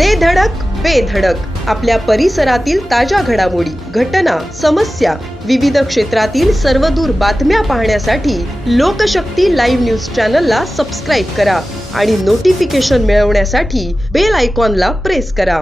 दे धडक बेधडक आपल्या परिसरातील ताज्या घडामोडी घटना समस्या विविध क्षेत्रातील सर्वदूर बातम्या पाहण्यासाठी लोकशक्ती लाईव्ह न्यूज चॅनलला सबस्क्राईब करा आणि नोटिफिकेशन मिळवण्यासाठी बेल आयकॉनला प्रेस करा.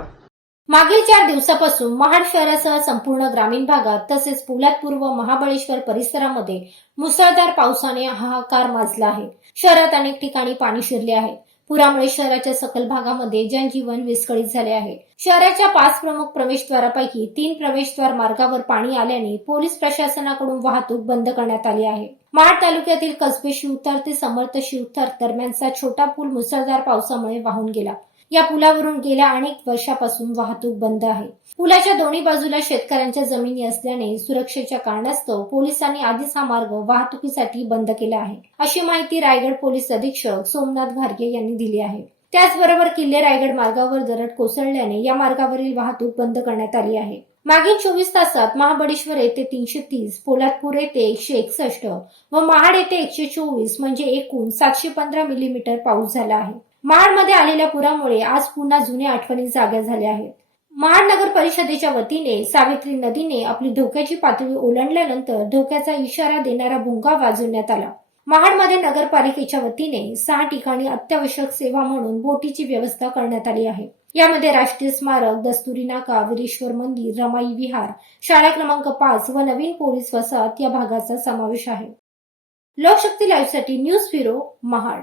मागील चार दिवसापासून महाड शहरासह संपूर्ण ग्रामीण भागात तसेच पोलादपूर व महाबळेश्वर परिसरामध्ये मुसळधार पावसाने हाहाकार माजला आहे. शहरात अनेक ठिकाणी पाणी शिरले आहे. पुरामुळे शहराच्या सकल भागामध्ये जनजीवन विस्कळीत झाले आहे. शहराच्या पाच प्रमुख प्रवेशद्वारापैकी तीन प्रवेशद्वार मार्गावर पाणी आल्याने पोलीस प्रशासनाकडून वाहतूक बंद करण्यात आली आहे. माळ तालुक्यातील कसबे शिवथर ते समर्थ शिवथर दरम्यानचा छोटा पूल मुसळधार पावसामुळे वाहून गेला. या पुलावरून गेल्या अनेक वर्षापासून वाहतूक बंद आहे. पुलाच्या दोन्ही बाजूला शेतकऱ्यांच्या जमिनी असल्याने सुरक्षेच्या कारणास्तव पोलिसांनी आधीच हा मार्ग वाहतुकीसाठी बंद केला आहे. अशी माहिती रायगड पोलीस अधीक्षक सोमनाथ घारगे यांनी दिली आहे. त्याचबरोबर किल्ले रायगड मार्गावर दरड कोसळल्याने या मार्गावरील वाहतूक बंद करण्यात आली आहे. मागील चोवीस तासात महाबळेश्वर येथे तीनशे तीस पोलादपूर येथे एकशे एकसष्ट व महाड येथे एकशे चोवीस म्हणजे एकूण सातशे पंधरा मिलीमीटर पाऊस झाला आहे. महाडमध्ये आलेल्या पुरामुळे आज पुन्हा जुन्या आठवणी जाग्या झाल्या आहेत. महाड नगर परिषदेच्या वतीने सावित्री नदीने आपली धोक्याची पातळी ओलांडल्यानंतर धोक्याचा इशारा देणारा भुंगा वाजवण्यात आला. महाडमध्ये नगरपालिकेच्या वतीने सहा ठिकाणी अत्यावश्यक सेवा म्हणून बोटीची व्यवस्था करण्यात आली आहे. यामध्ये राष्ट्रीय स्मारक दस्तुरी नाका विरेश्वर मंदिर रमाई विहार शाळा क्रमांक पाच व नवीन पोलीस वसाहत या भागाचा समावेश आहे. लोकशक्ती लाईव्हसाठी न्यूज ब्युरो महाड.